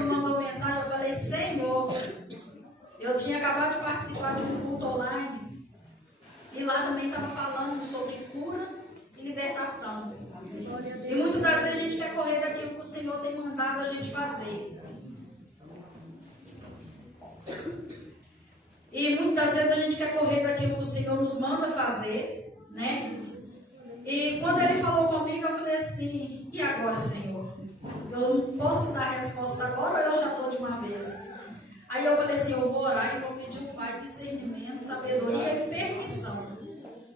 me mandou mensagem, eu falei, Senhor, eu tinha acabado de participar de um culto online e lá também estava falando sobre cura e libertação. E muitas das vezes a gente quer correr daquilo que o Senhor tem mandado a gente fazer. E muitas das vezes a gente quer correr daquilo que o Senhor nos manda fazer, né? E quando ele falou comigo, eu falei assim, e agora, Senhor? Eu não posso dar a resposta agora ou eu já estou de uma vez? Aí eu falei assim, eu vou orar e vou pedir ao Pai discernimento, sabedoria e permissão.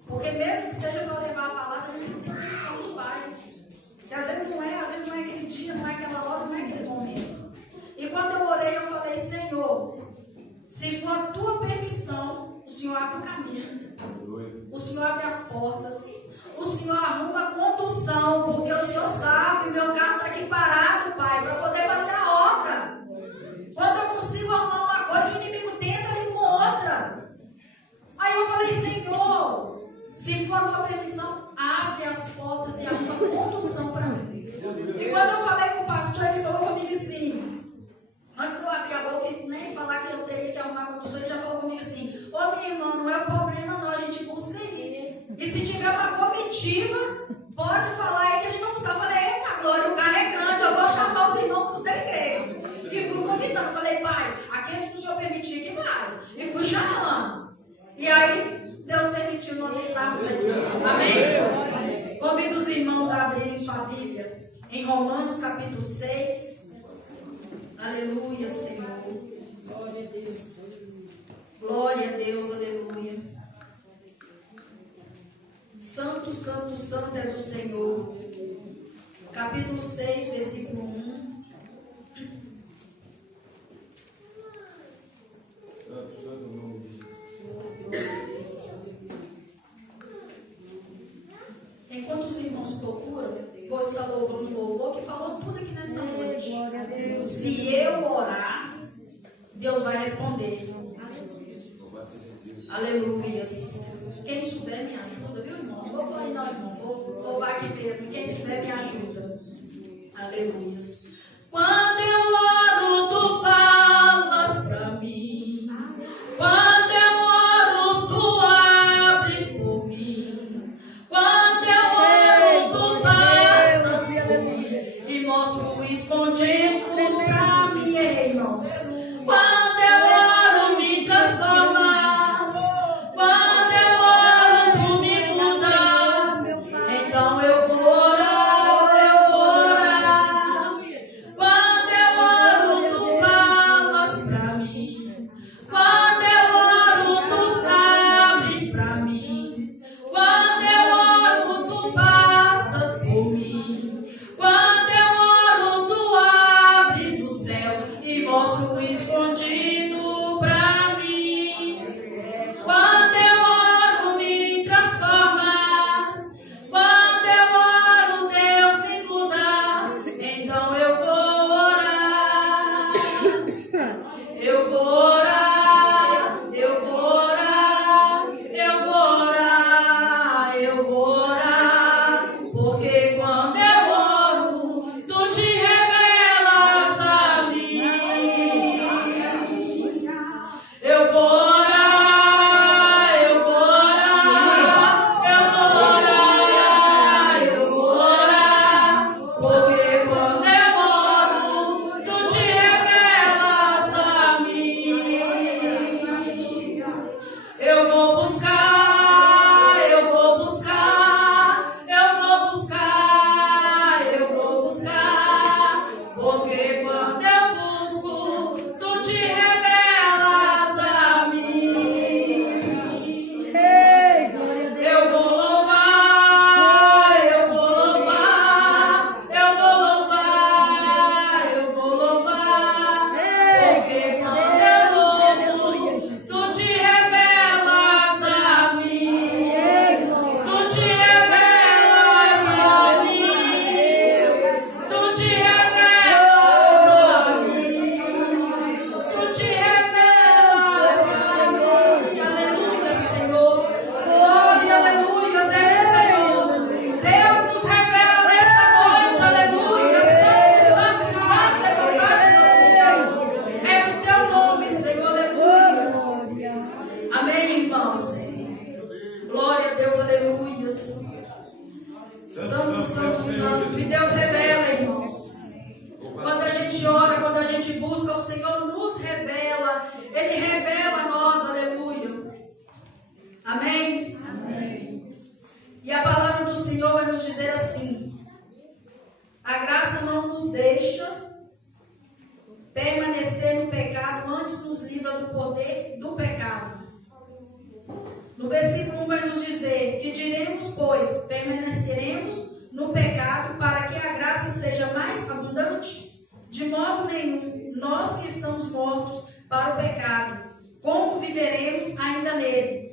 Porque mesmo que seja para levar a palavra, a gente tem permissão do Pai. Que às vezes não é aquele dia, não é aquela hora, não é aquele momento. E quando eu orei, eu falei, Senhor, se for a tua permissão, o Senhor abre o caminho. O Senhor abre as portas. O Senhor arruma a condução, porque o Senhor sabe, meu carro está aqui parado, Pai, para poder fazer a obra. Quando eu consigo arrumar uma coisa, o inimigo tenta ali com outra. Aí eu falei, Senhor, se for a tua permissão, abre as portas e arruma a condução para mim. E quando eu falei com o pastor, ele falou comigo assim, antes de eu abrir a boca e nem falar que eu teria que arrumar a condução, ele já falou comigo assim, ô minha irmã, não é o problema não, a gente busca ele. E se tiver uma comitiva, pode falar aí que a gente vai buscar. Eu falei, eita glória, o carro é grande, eu vou chamar os irmãos tudo da igreja. E fui convidando, eu falei, Pai, aqueles que o Senhor permitir que vai. E fui chamando. E aí, Deus permitiu nós estarmos aqui. Amém? Convido os irmãos a abrirem sua Bíblia em Romanos capítulo 6. Aleluia, Senhor. Glória a Deus. Glória a Deus, aleluia. Santo, santo, santo és o Senhor. Capítulo 6, versículo 1. Santo, santo nome de Jesus. Enquanto os irmãos procuram, vou estar louvando o louvor que falou tudo aqui nessa noite. Se eu orar, Deus vai responder. Aleluias. Quem souber me ajuda, viu, irmão? Vou falar, não, irmão. Vou louvar aqui mesmo. Quem souber me ajuda. Aleluias. Quando eu oro, tu falas pra mim. Quando eu oro, tu abres por mim. Quando eu oro, tu passas por mim. E mostro o escondido pra mim, irmãos. Quando eu oro, me transformas. Quando eu oro, tu me mudas. Então eu vou orar, eu vou orar. Quando eu oro, tu falas pra mim. Quando eu oro, tu abres pra mim. Quando eu oro, tu passas por mim. Quando eu oro, tu abres os céus e mostro o gente ora, quando a gente busca, o Senhor nos revela. Ele revela a nós, aleluia. Amém? Amém. E a palavra do Senhor vai nos dizer assim: a graça não nos deixa permanecer no pecado, antes nos livra do poder do pecado. No versículo 1 vai nos dizer: que diremos, pois, permaneceremos no pecado para que a graça seja mais abundante? De modo nenhum. Nós que estamos mortos para o pecado, como viveremos ainda nele?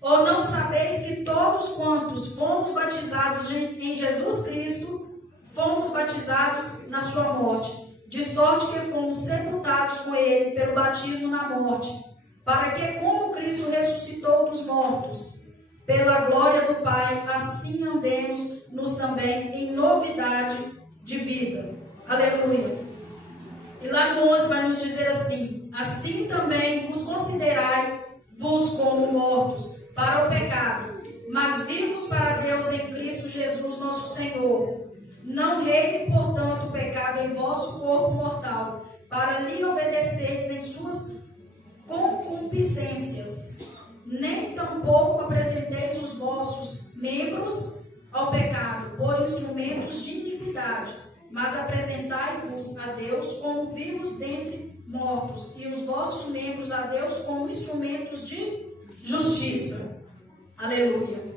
Ou não sabeis que todos quantos fomos batizados em Jesus Cristo, fomos batizados na sua morte? De sorte que fomos sepultados com ele pelo batismo na morte, para que, como Cristo ressuscitou dos mortos, pela glória do Pai, assim andemos-nos também em novidade de vida. Aleluia. E lá no 11 vai nos dizer assim: assim também vos considerai-vos como mortos para o pecado, mas vivos para Deus em Cristo Jesus nosso Senhor. Não reine, portanto, o pecado em vosso corpo mortal, para lhe obedecerdes em suas concupiscências. Nem tampouco apresenteis os vossos membros ao pecado, por instrumentos de iniquidade, mas apresentai-vos a Deus como vivos dentre mortos, e os vossos membros a Deus como instrumentos de justiça. Aleluia.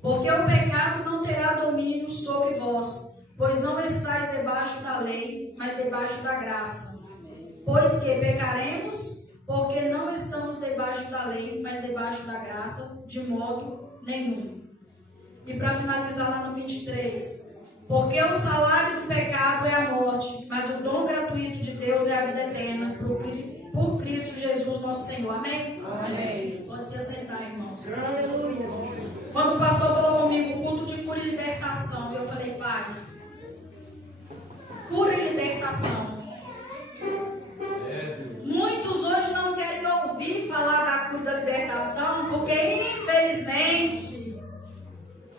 Porque o pecado não terá domínio sobre vós, pois não estáis debaixo da lei, mas debaixo da graça. Pois que pecaremos, porque não estamos debaixo da lei, mas debaixo da graça, de modo nenhum. E para finalizar lá no 23, porque o salário do pecado é a morte, mas o dom gratuito de Deus é a vida eterna, por Cristo Jesus nosso Senhor. Amém? Amém. Pode se assentar, irmãos. Aleluia. Quando o pastor falou comigo, culto de cura e libertação, eu falei: Pai, cura e libertação. Muitos hoje não querem ouvir falar da cura e da libertação, porque infelizmente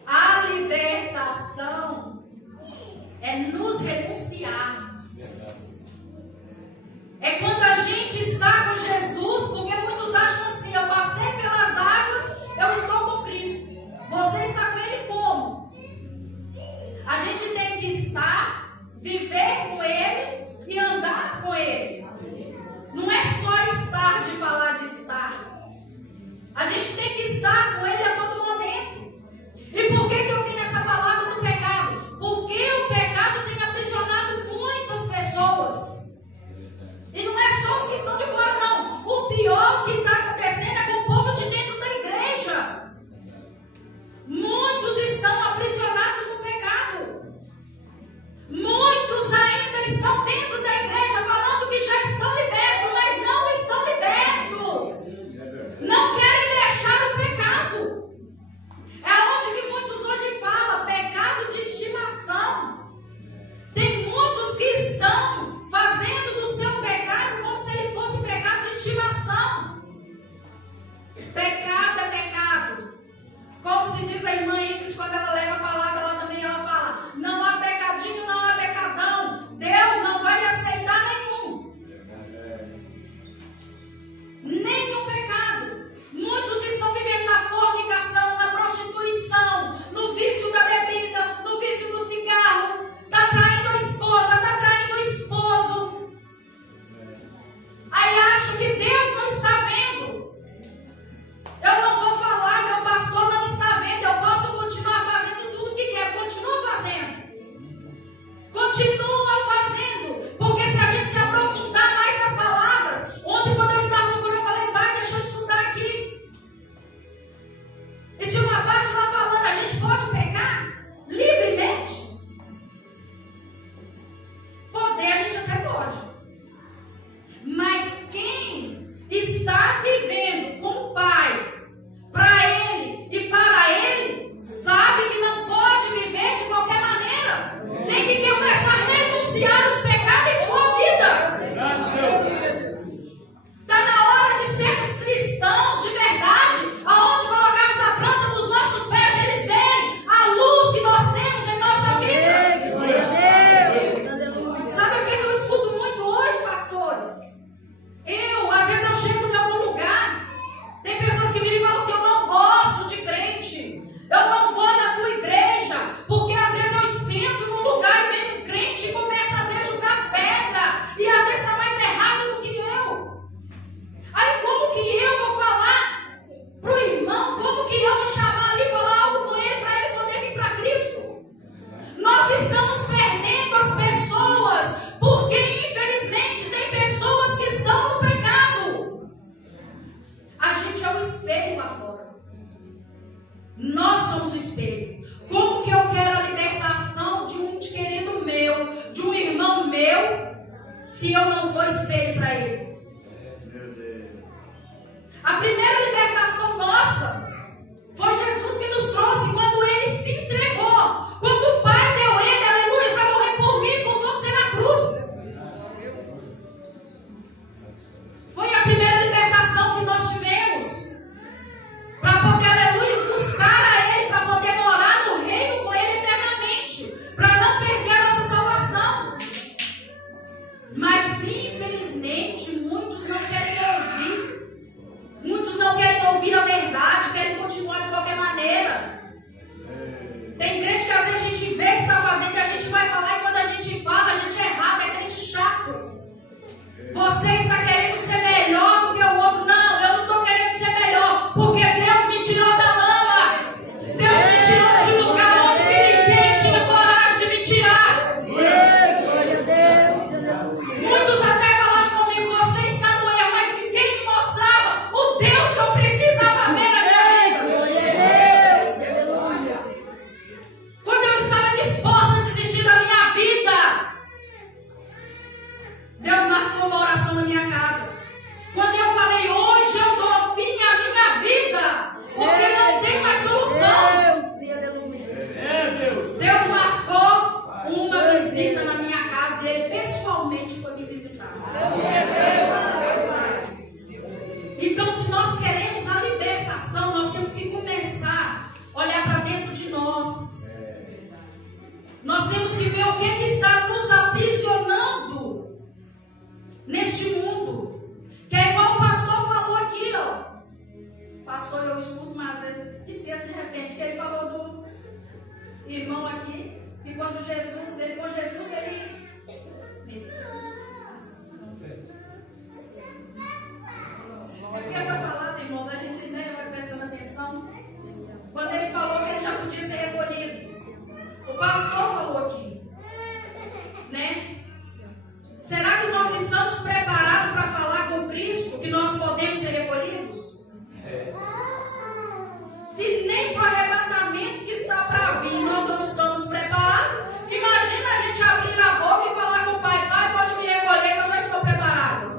a libertação é nos renunciarmos. É quando a gente está com Jesus, porque muitos acham assim: eu passei pelas águas, eu estou com Cristo. Você está com Ele como? A gente tem que estar, viver com Ele, se eu não for espelho para Ele? A primeira libertação nossa foi Jesus que nos trouxe quando Ele se entregou. Quando o Pai deu Ele, aleluia, para morrer por mim e por você na cruz. Foi a primeira libertação que nós tivemos. Para poder, aleluia, buscar a Ele, para poder morar no reino com Ele eternamente. Para não perder a nossa salvação. Mas, infelizmente, muitos não querem ouvir. Muitos não querem ouvir a verdade, querem continuar de qualquer maneira. Tem crente que às vezes a gente vê que está fazendo e a gente vai falar, e quando a gente fala, a gente é errado, é crente chato. Você está querendo ser melhor do que o outro. Não, eu não estou querendo ser melhor, porque Deus me tirou da lama. Deus me tirou de um lugar onde ninguém tinha coragem de me tirar. Muitos até falaram comigo, você está no erro, mas ninguém me mostrava o Deus que eu precisava ver na minha vida. Quando eu estava disposta a desistir da minha vida, Deus marcou uma oração na minha casa. Quando eu falei, hoje eu dou fim à minha vida, porque não tem mais solução. Deus marcou uma visita na minha casa e Ele pessoalmente foi me visitar. Então, se nós queremos a libertação, nós temos que começar a olhar para dentro de nós. Nós temos que ver o que está nos aprisionando neste mundo. Que é igual o pastor falou aqui, ó. Pastor, eu estudo, mas às vezes esqueço de repente que ele falou do irmão aqui, que quando Jesus, ele é porque para falar, irmãos, a gente vai prestando atenção. Quando ele falou que ele já podia ser recolhido, o pastor falou aqui, né? Será que nós estamos preparados para falar com Cristo que nós podemos ser recolhidos? Se nem para o arrebatamento que está para vir nós não estamos preparados, imagina a gente abrir a boca e falar com o Pai, Pai, pode me recolher que eu já estou preparado.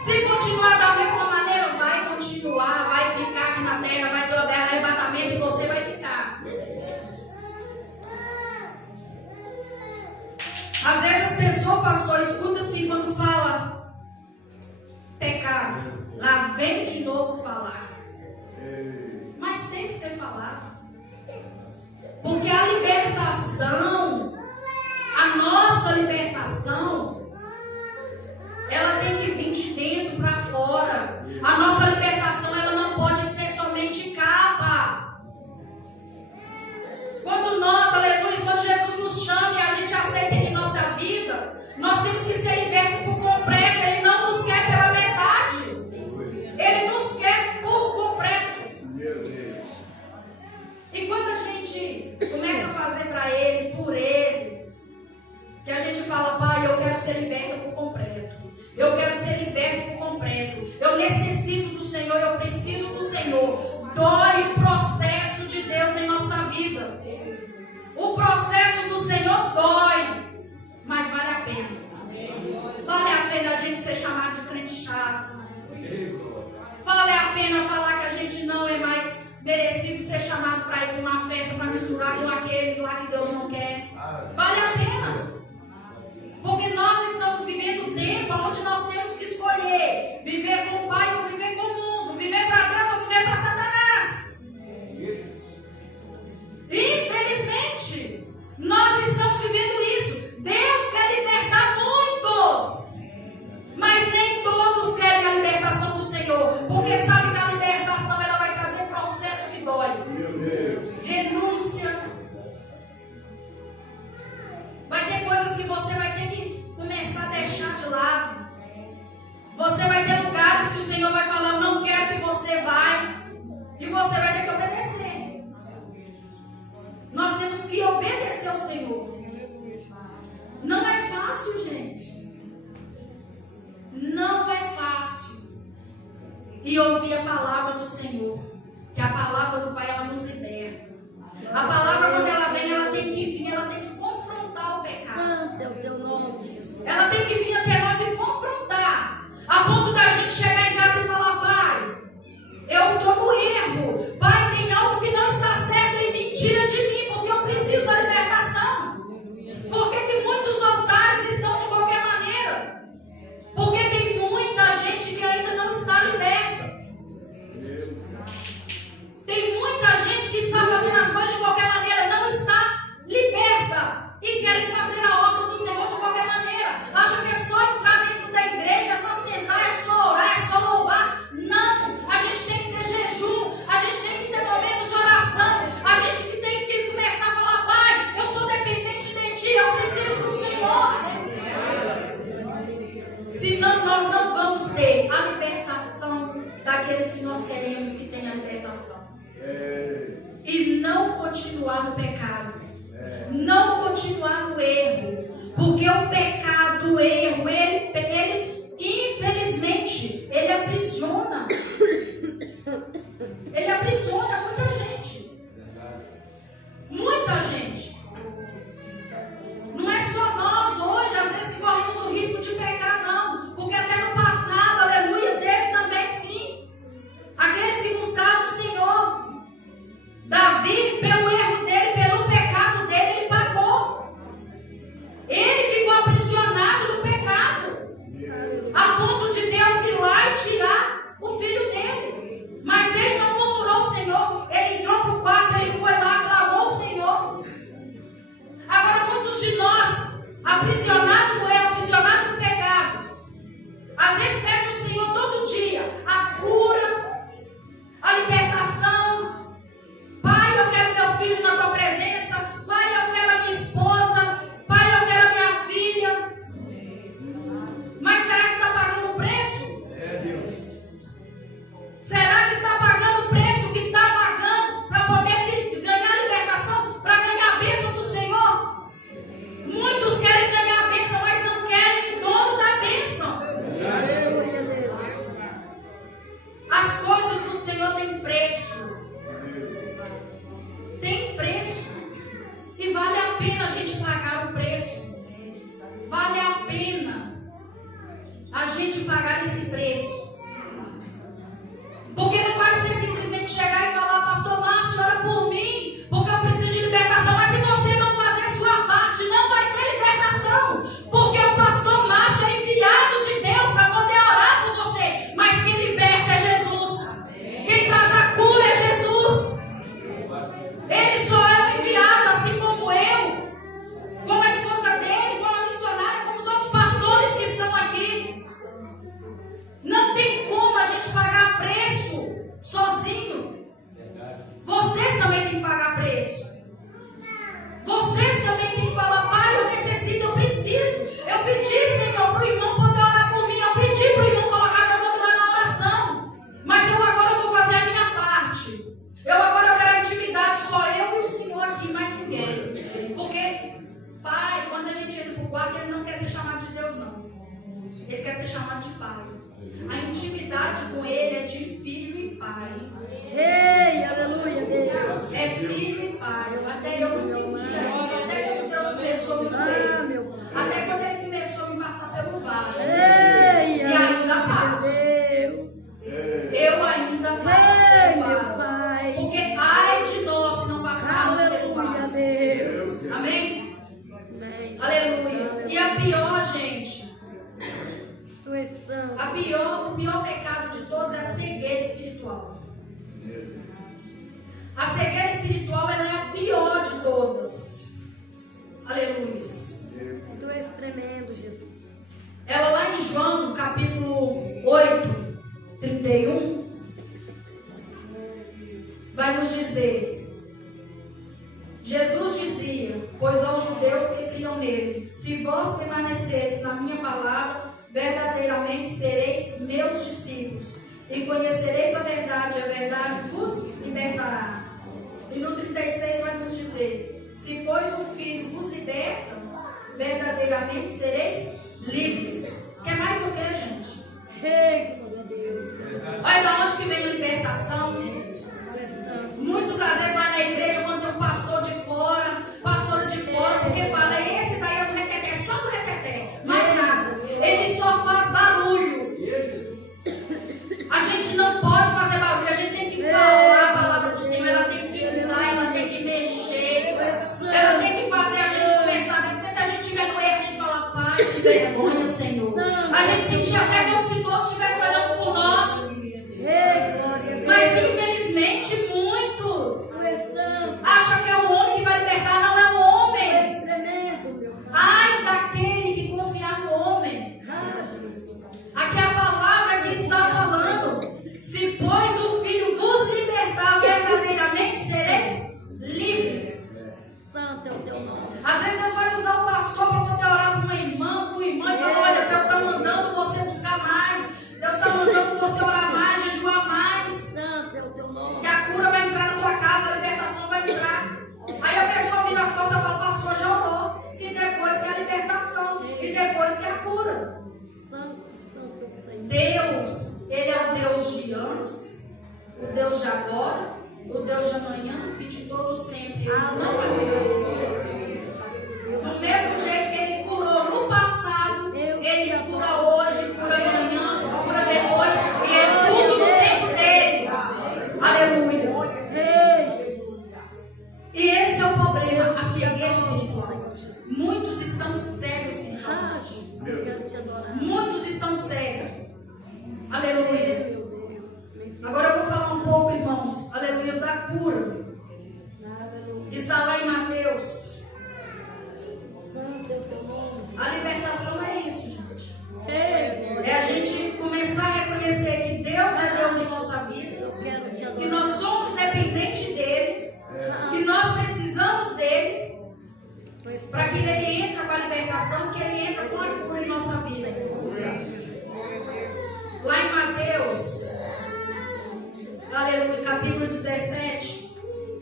Se continuar da mesma maneira, vai continuar, vai ficar aqui na terra, vai ter arrebatamento e você vai ficar. Às vezes as pessoas, pastor, escuta assim quando fala pecado, lá vem de novo falar. Mas tem que ser falado. Porque a libertação, a nossa libertação, ela tem que vir de dentro para fora. A nossa libertação, ela não pode ser somente capa. Quando nós, aleluia, quando Jesus nos chama e a gente aceita Ele em nossa vida, nós temos que ser libertos por completo. Ele não nos quer pela metade. Ele nos quer por completo. E quando a gente começa a fazer para Ele, por Ele, que a gente fala, Pai, eu quero ser liberto por completo. Eu quero ser liberto por completo. Eu necessito do Senhor, eu preciso do Senhor. Dói o processo de Deus em nossa vida. O processo do Senhor dói, mas vale a pena. Vale a pena a gente ser chamado de crente chato. Vale a pena falar que a gente não é mais merecido ser chamado para ir para uma festa, para misturar com aqueles lá que Deus não quer. Vale a pena. Porque nós estamos vivendo um tempo onde nós temos que escolher viver com o Pai ou viver com o mundo, viver para Deus ou viver para Satanás. Infelizmente, nós estamos vivendo isso. Deus quer libertar muitos, mas nem todos querem a libertação do Senhor, porque sabe que a libertação ela vai trazer processo que dói, renúncia. Vai ter coisas que você vai ter que começar a deixar de lado. Você vai ter lugares que o Senhor vai falar, eu não quero que você vá, e você vai ter que obedecer. Nós temos que obedecer ao Senhor. Não é fácil, gente. Não é fácil. E ouvir a palavra do Senhor, que a palavra do Pai ela nos liberta. A palavra, quando ela vem, ela tem que vir, ela tem que confrontar o pecado. Santo é o teu nome. tem que vir até nós e confrontar, a ponto da gente chegar em casa e falar: pai, eu estou no erro, pai, tem algo que não está certo em mim, tira de mim, porque eu preciso da libertação. Por que que muitos altares estão de qualquer maneira? Porque tem muita gente que ainda não está liberta. Tem muita gente que está fazendo as coisas de qualquer maneira, não está liberta, e querem fazer a obra do Senhor de qualquer maneira. Acha que é só entrar dentro da igreja, é só sentar, é só orar, é só louvar. Não, a gente tem que ter jejum, a gente tem que ter momento de oração, a gente que tem que começar a falar: pai, eu sou dependente de ti, eu preciso do Senhor. Senão nós não vamos ter a libertação daqueles que nós queremos que tenham a libertação. E não continuar no pecado, não continuar no erro, porque o pecado, o erro, ele infelizmente, ele aprisiona muita gente. Muita gente. Não é só nós hoje, às vezes, que corremos o risco de pecar, não, porque até no passado, aleluia, teve também sim aqueles que buscaram o Senhor. Davi, pelo erro dele, pelo pecado dele, ele pagou. Ele ficou aprisionado no pecado, a ponto de Deus ir lá e tirar o filho dele. Mas ele não murmurou o Senhor. Ele entrou para o quarto, ele foi lá, clamou o Senhor. Agora, muitos de nós, aprisionados no erro, aprisionados no pecado, às vezes pede o Senhor todo dia a cura, a libertação. Pai, eu quero meu filho na tua presença. Pai, eu quero a minha esposa. Pai, eu quero a minha filha. Mas será que está pagando o preço? Será que está pagando o preço que está pagando para poder ganhar a libertação, para ganhar a bênção do Senhor? Muitos querem ganhar a bênção, mas não querem o dono da bênção. As coisas do Senhor têm preço. Tem preço. E vale a pena a gente pagar o preço. Vale a pena a gente pagar esse preço. Porque não vai ser simplesmente chegar e falar: pastor Márcio, ora por mim, porque eu preciso de libertação. Mas se você não fazer a sua parte, não vai ter libertação. Porque o pastor Márcio é enviado de Deus para poder orar por você. Mas quem liberta é Jesus. Quem traz a cura é Jesus. Ele só é um enviado, assim como eu, como a esposa dele, como a missionária, como os outros pastores que estão aqui. Não tem como a gente pagar preço sozinho. Vocês também têm que pagar preço. Vocês também têm que falar: pai, eu necessito, eu preciso. Eu pedi, Senhor, para o irmão poder orar por mim. Eu pedi para o irmão colocar meu nome lá na oração. Mas eu agora vou fazer a minha parte. Eu quero a intimidade, só eu e o Senhor aqui, mais ninguém. Porque, pai, quando a gente entra para o quarto, ele não quer ser chamado de Deus, não. Ele quer ser chamado de pai. A intimidade com ele é de filho e pai. Ei, aleluia, Deus. É filho e pai. Até eu não entendia isso. Até quando Deus começou a me doer. Até quando ele começou a me passar pelo vale. Ei, E ainda passo. Deus. Eu ainda passo Ei, pelo meu vale. Pai. Porque ai de nós se não passarmos pelo Aleluia, vale. Deus. Amém? Amém. Aleluia. E a pior, gente, Tu és santo. o pior pecado de todos é a cegueira espiritual. A cegueira espiritual, ela é a pior de todas. Aleluia. Tu és tremendo, Jesus. Ela lá em João, capítulo 8, 31, vai nos dizer: Jesus dizia, pois aos judeus que criam nele: se vós permanecereis na minha palavra, verdadeiramente sereis meus discípulos, e conhecereis a verdade vos libertará. E no 36 vai nos dizer: se pois o Filho vos liberta, verdadeiramente sereis livres. Quer mais o que, gente? Ei, glória a Deus. Olha de onde que vem a libertação. Muitos às vezes vai na igreja quando tem um pastora de fora, porque fala: esse daí é um requeté, só do requeté, mais nada. Pai, que vergonha, Senhor. A gente sentia até como se todos estivessem olhando por nós. Ei, glória a Deus. Mas infelizmente muitos Tu és santo. acham que é o homem que vai libertar, não é o homem. Tu és tremendo, meu Pai. Ai daquele que confiar no homem. Ah, Jesus. Aqui a palavra que está falando: se pois o Filho vos libertar, verdadeiramente sereis livres. Santo é o teu nome. Às vezes nós vamos usar o pastor para poder orar com uma irmã, e falar: olha, Deus está mandando você buscar mais, Deus está mandando você orar mais, jejuar mais, Santo é o teu nome. que a cura vai entrar na tua casa, a libertação vai entrar. Aí a pessoa vira as costas e fala: pastor já orou, e depois que a libertação, e depois que a cura. Santo, santo é o Senhor. Deus, Ele é o Deus de antes, o Deus de agora, o Deus de amanhã e de todo sempre. Ele não é Deus. Do mesmo jeito que Ele curou no passado, Ele cura hoje, cura amanhã, cura depois, e é tudo no tempo dele. Aleluia. Ei, Jesus. E esse é o problema, a cegueira espiritual. Senhor Jesus. Muitos estão cegos Ah, espiritualmente. Jesus. Eu quero te adorar. Muitos estão cegos. Aleluia. Meu Deus. Me ensina. Agora eu vou falar um pouco, irmãos, aleluia, da cura. Aleluia. Está lá em Mateus. Santo é o teu nome. A libertação é isso, gente. Ei, glória. É a gente começar a reconhecer que Deus é Deus em nossa vida, Eu quero te que adorar. nós somos dependentes dele, que nós precisamos dele, Tu és para que ele entre com a libertação, que ele entra com a cura em nossa vida. Lá em Mateus, aleluia, capítulo 17,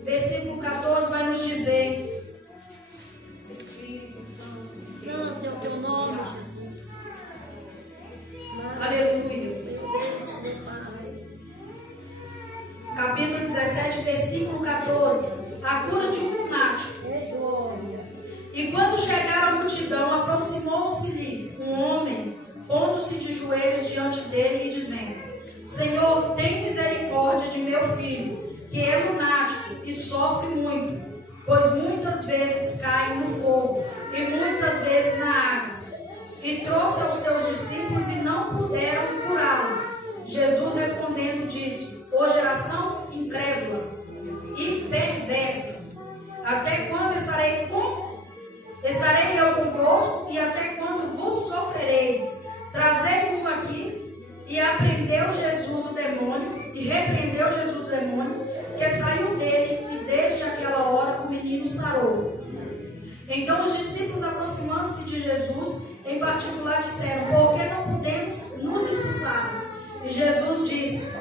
versículo 14, vai nos dizer: santo é o teu nome, Jesus. aleluia, Meu Deus, meu Pai. capítulo 17, versículo 14, a cura de um lunático. Ei, glória. E quando chegaram a multidão, aproximou-se-lhe um homem, pondo-se de joelhos diante dele e dizendo: Senhor, tem misericórdia de meu filho, que é lunático e sofre muito, pois muitas vezes cai no fogo e muitas vezes na água. E trouxe aos teus discípulos e não puderam curá-lo. Jesus respondendo disse: Ó geração incrédula e perversa, até quando estarei eu convosco e até quando vos sofrerei? Trazei-o aqui. E repreendeu Jesus o demônio, que saiu dele, e desde aquela hora o menino sarou. Então os discípulos, aproximando-se de Jesus, em particular disseram: por que não podemos nos expulsar? E Jesus disse: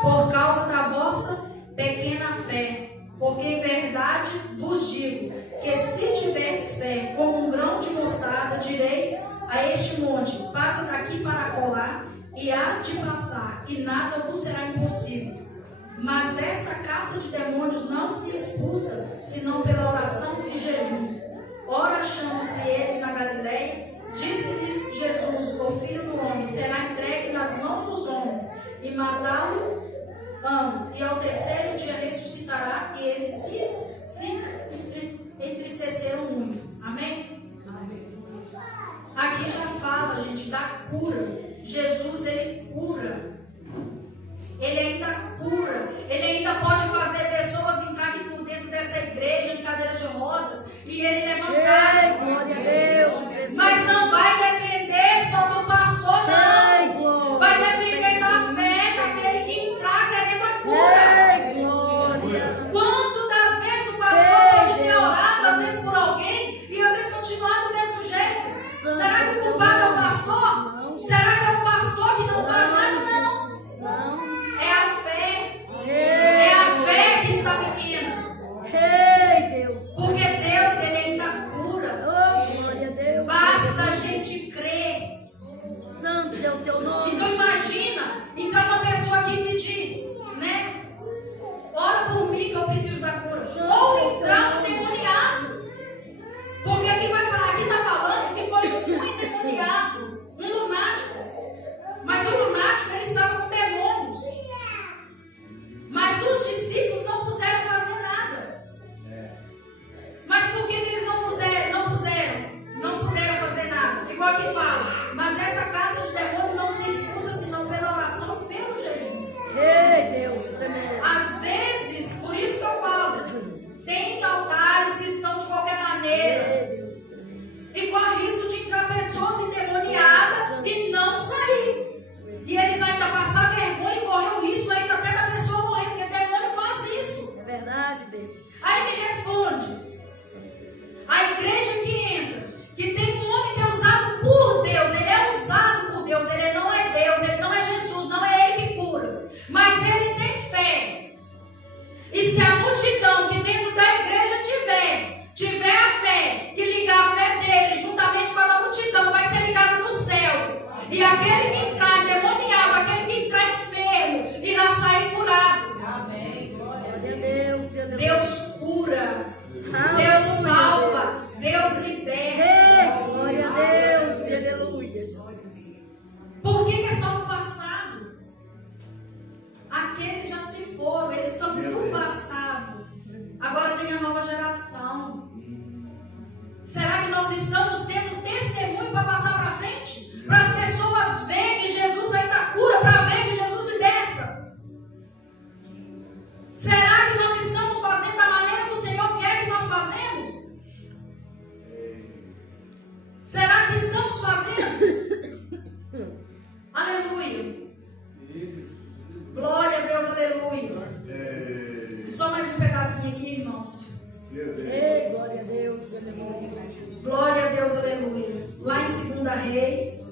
por causa da vossa pequena fé. Porque em verdade vos digo que se tiverdes fé como um grão de mostarda, direis a este monte: passa daqui para colar, e há de passar, e nada vos será impossível. Mas esta caça de demônios não se expulsa, senão pela oração e jejum. Ora, achando-se eles na Galileia, disse-lhes Jesus: o Filho do Homem será entregue nas mãos dos homens, e matá-lo e ao terceiro dia ressuscitará. E eles se entristeceram muito. Amém? Aqui já fala, gente, da cura. Jesus, ele cura. Ele ainda cura. Ele ainda pode fazer pessoas entrar aqui por dentro dessa igreja em cadeiras de rodas e ele levantar. Ei, glória a Deus. Mas não vai depender só do pastor, Ei, não. glória. Vai depender da fé daquele que entrar querendo a cura. Ei, glória. Quanto das vezes o pastor pode ter orado, às vezes por alguém, e às vezes continuar do mesmo jeito? Será que o culpado é o pastor? Será que é o pastor que não faz nada? Não. É a fé. É a fé que está pequena. Ei, Deus. Porque Deus, ele ainda igual aqui fala. Mas essa casta de demônio não se expulsa senão pela oração e pelo jejum. Ei, Deus, tremendo. Às vezes, por isso que eu falo, tem altares que estão de qualquer maneira. Ei, Deus, tremendo. E corre risco de entrar pessoas endemoniadas e não sair. E eles ainda passar vergonha e correr o risco ainda até da pessoa morrer, porque o demônio faz isso. É verdade, Deus. Aí me responde. A igreja que entra, que tem um homem que é usado por Deus, ele é usado por Deus, ele não é Deus, ele não é Jesus, não é ele que cura, mas ele tem fé. E se a multidão que dentro da igreja tiver a fé, que ligar a fé dele juntamente com a da multidão, vai ser ligado no céu. E aquele que entrar endemoniado, aquele que entrar enfermo, irá sair curado. Amém. Glória a Deus, Deus cura, Aleluia. Deus salva, Deus liberta. Ei, glória a Deus, aleluia. Por que é só no passado? Aqueles já se foram, eles são do passado. Agora tem a nova geração. Será que nós estamos tendo testemunho para passar para frente? Para as pessoas verem que Jesus ainda cura, para ver que Jesus liberta. Será que nós estamos fazendo da maneira que o Senhor quer que nós fazemos? Será que estamos fazendo? Aleluia. Glória a Deus, aleluia. E só mais um pedacinho aqui, irmãos. Ei, glória a Deus, aleluia. Glória a Deus, aleluia. Lá em 2 Reis,